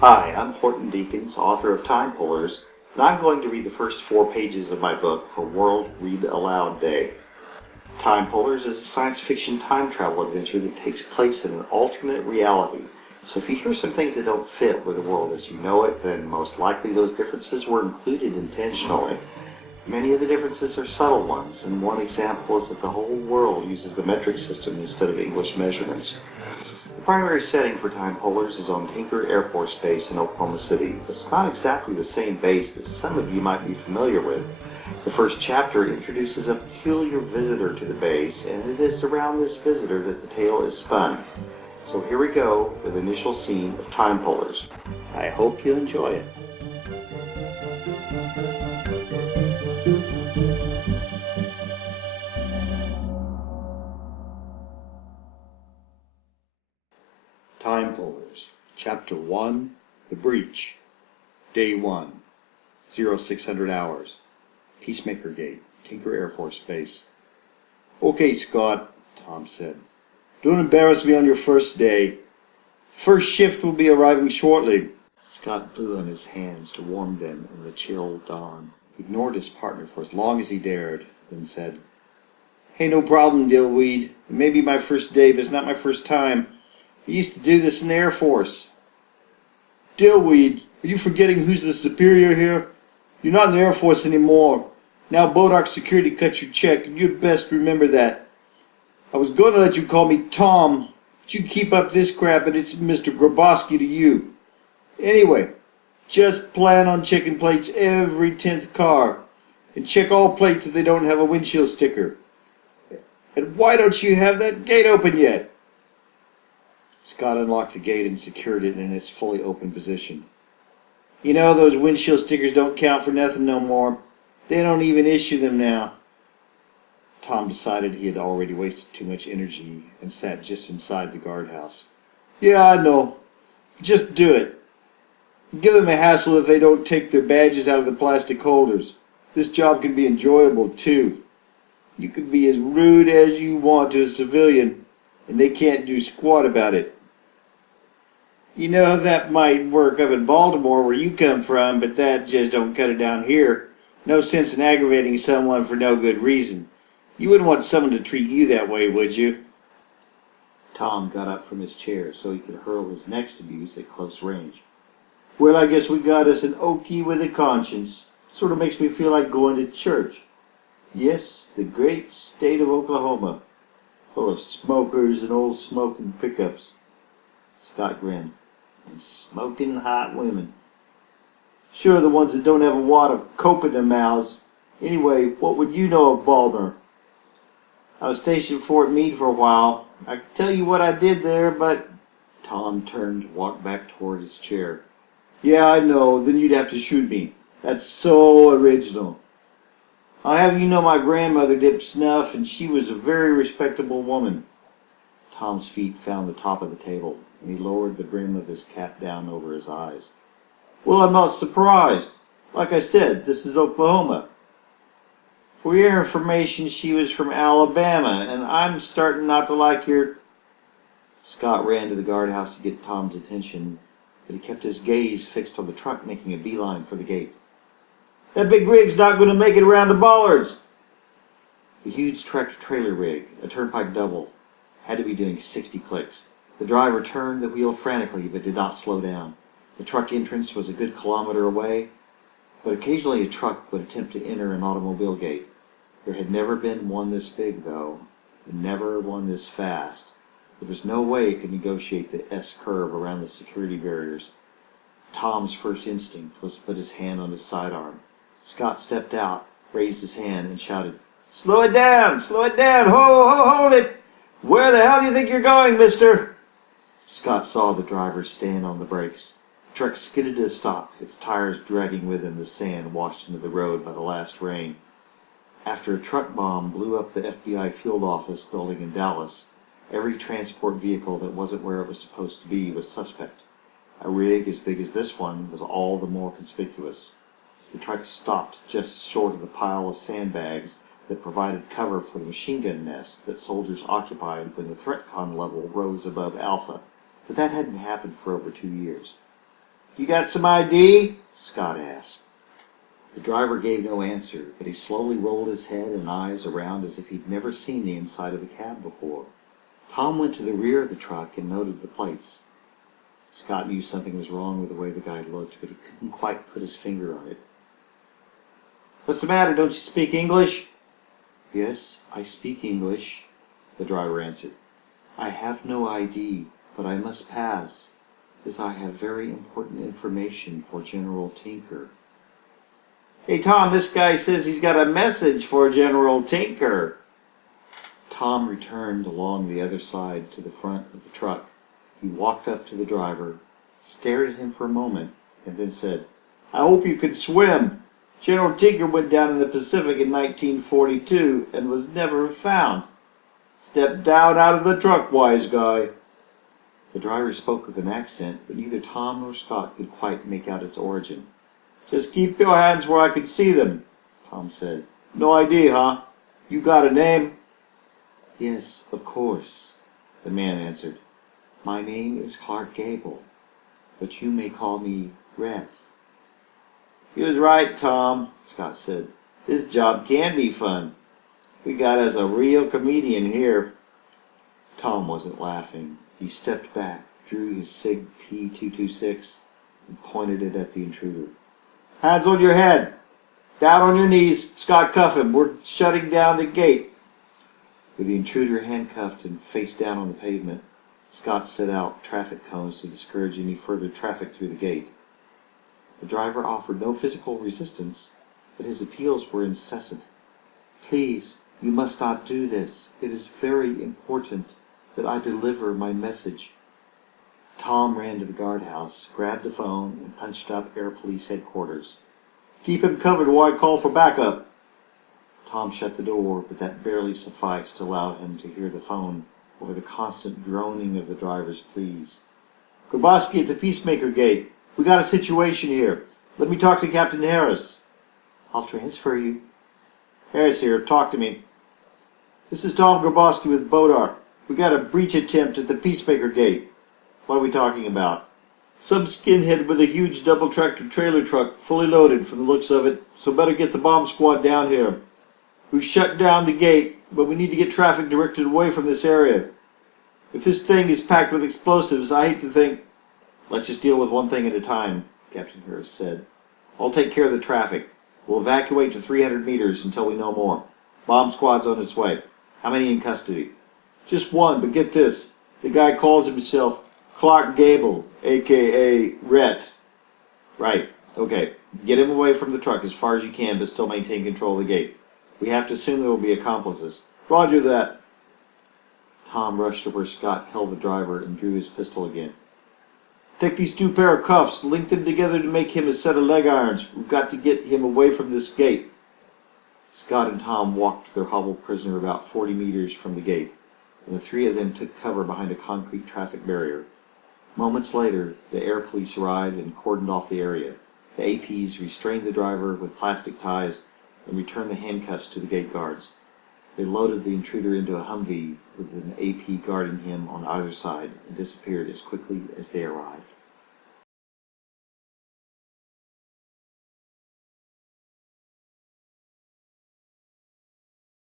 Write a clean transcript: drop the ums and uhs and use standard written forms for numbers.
Hi, I'm Horton Deakins, author of TimePullers, and I'm going to read the first 4 pages of my book for World Read Aloud Day. TimePullers is a science fiction time travel adventure that takes place in an alternate reality. So if you hear some things that don't fit with the world as you know it, then most likely those differences were included intentionally. Many of the differences are subtle ones, and one example is that the whole world uses the metric system instead of English measurements. The primary setting for TimePullers is on Tinker Air Force Base in Oklahoma City, but it's not exactly the same base that some of you might be familiar with. The first chapter introduces a peculiar visitor to the base, and it is around this visitor that the tale is spun. So here we go with the initial scene of TimePullers. I hope you enjoy it. TimePullers, Chapter 1, The Breach, Day 1, 0600 hours, Peacemaker Gate, Tinker Air Force Base. Okay, Scott, Tom said. Don't embarrass me on your first day. First shift will be arriving shortly. Scott blew on his hands to warm them in the chill dawn. He ignored his partner for as long as he dared, then said, Hey, no problem, Dillweed. It may be my first day, but it's not my first time. I used to do this in the Air Force. Dillweed, are you forgetting who's the superior here? You're not in the Air Force anymore. Now Bodark Security cut your check, and you'd best remember that. I was going to let you call me Tom, but you keep up this crap and it's Mr. Grabowski to you. Anyway, just plan on checking plates every 10th car, and check all plates if they don't have a windshield sticker. And why don't you have that gate open yet? Scott unlocked the gate and secured it in its fully open position. You know, those windshield stickers don't count for nothing no more. They don't even issue them now. Tom decided he had already wasted too much energy and sat just inside the guardhouse. Yeah, I know. Just do it. Give them a hassle if they don't take their badges out of the plastic holders. This job can be enjoyable, too. You can be as rude as you want to a civilian, and they can't do squat about it. You know, that might work up in Baltimore where you come from, but that just don't cut it down here. No sense in aggravating someone for no good reason. You wouldn't want someone to treat you that way, would you? Tom got up from his chair so he could hurl his next abuse at close range. Well, I guess we got us an Okie with a conscience. Sort of makes me feel like going to church. Yes, the great state of Oklahoma, full of smokers and old smoking pickups. Scott grinned. And smoking hot women. Sure, the ones that don't have a wad of coke in their mouths. Anyway, what would you know of Baltimore? I was stationed at Fort Meade for a while. I could tell you what I did there, but... Tom turned to walk back toward his chair. Yeah, I know. Then you'd have to shoot me. That's so original. I'll have you know my grandmother dipped snuff, and she was a very respectable woman. Tom's feet found the top of the table, and he lowered the brim of his cap down over his eyes. Well, I'm not surprised. Like I said, this is Oklahoma. For your information, she was from Alabama, and I'm starting not to like your... Scott ran to the guardhouse to get Tom's attention, but he kept his gaze fixed on the truck making a beeline for the gate. That big rig's not going to make it around the bollards. The huge tractor-trailer rig, a turnpike double, had to be doing 60 clicks. The driver turned the wheel frantically but did not slow down. The truck entrance was a good kilometer away, but occasionally a truck would attempt to enter an automobile gate. There had never been one this big, though, and never one this fast. There was no way it could negotiate the S-curve around the security barriers. Tom's first instinct was to put his hand on his sidearm. Scott stepped out, raised his hand, and shouted, Slow it down! Slow it down! Hold it! Where the hell do you think you're going, mister? Scott saw the driver stand on the brakes. The truck skidded to a stop, its tires dragging with them the sand washed into the road by the last rain. After a truck bomb blew up the FBI field office building in Dallas, every transport vehicle that wasn't where it was supposed to be was suspect. A rig as big as this one was all the more conspicuous. The truck stopped just short of the pile of sandbags that provided cover for the machine gun nest that soldiers occupied when the threat con level rose above Alpha. But that hadn't happened for over 2 years. You got some ID? Scott asked. The driver gave no answer, but he slowly rolled his head and eyes around as if he'd never seen the inside of the cab before. Tom went to the rear of the truck and noted the plates. Scott knew something was wrong with the way the guy looked, but he couldn't quite put his finger on it. What's the matter? Don't you speak English? Yes, I speak English, the driver answered. I have no ID, but I must pass, as I have very important information for General Tinker. Hey, Tom, this guy says he's got a message for General Tinker. Tom returned along the other side to the front of the truck. He walked up to the driver, stared at him for a moment, and then said, I hope you can swim. General Tinker went down in the Pacific in 1942 and was never found. Step down out of the truck, wise guy. The driver spoke with an accent, but neither Tom nor Scott could quite make out its origin. Just keep your hands where I can see them, Tom said. No ID, huh? You got a name? Yes, of course, the man answered. My name is Clark Gable, but you may call me Rhett. He was right, Tom, Scott said. This job can be fun. We got us a real comedian here. Tom wasn't laughing. He stepped back, drew his SIG P226, and pointed it at the intruder. Hands on your head. Down on your knees. Scott, cuff him. We're shutting down the gate. With the intruder handcuffed and face down on the pavement, Scott set out traffic cones to discourage any further traffic through the gate. The driver offered no physical resistance, but his appeals were incessant. Please, you must not do this. It is very important that I deliver my message. Tom ran to the guardhouse, grabbed the phone, and punched up Air Police headquarters. Keep him covered while I call for backup. Tom shut the door, but that barely sufficed to allow him to hear the phone over the constant droning of the driver's pleas. Grabowski at the Peacemaker Gate. We got a situation here. Let me talk to Captain Harris. I'll transfer you. Harris here. Talk to me. This is Tom Grabowski with Bodar. We got a breach attempt at the Peacemaker Gate. What are we talking about? Some skinhead with a huge double-tractor trailer truck, fully loaded from the looks of it, so better get the bomb squad down here. We've shut down the gate, but we need to get traffic directed away from this area. If this thing is packed with explosives, I hate to think... Let's just deal with one thing at a time, Captain Harris said. I'll take care of the traffic. We'll evacuate to 300 meters until we know more. Bomb squad's on its way. How many in custody? Just one, but get this. The guy calls himself Clark Gable, a.k.a. Rhett. Right, okay. Get him away from the truck as far as you can, but still maintain control of the gate. We have to assume there will be accomplices. Roger that. Tom rushed to where Scott held the driver and drew his pistol again. Take these two pair of cuffs, link them together to make him a set of leg irons. We've got to get him away from this gate. Scott and Tom walked their hobbled prisoner about 40 meters from the gate, and the three of them took cover behind a concrete traffic barrier. Moments later, the air police arrived and cordoned off the area. The APs restrained the driver with plastic ties and returned the handcuffs to the gate guards. They loaded the intruder into a Humvee with an AP guarding him on either side and disappeared as quickly as they arrived.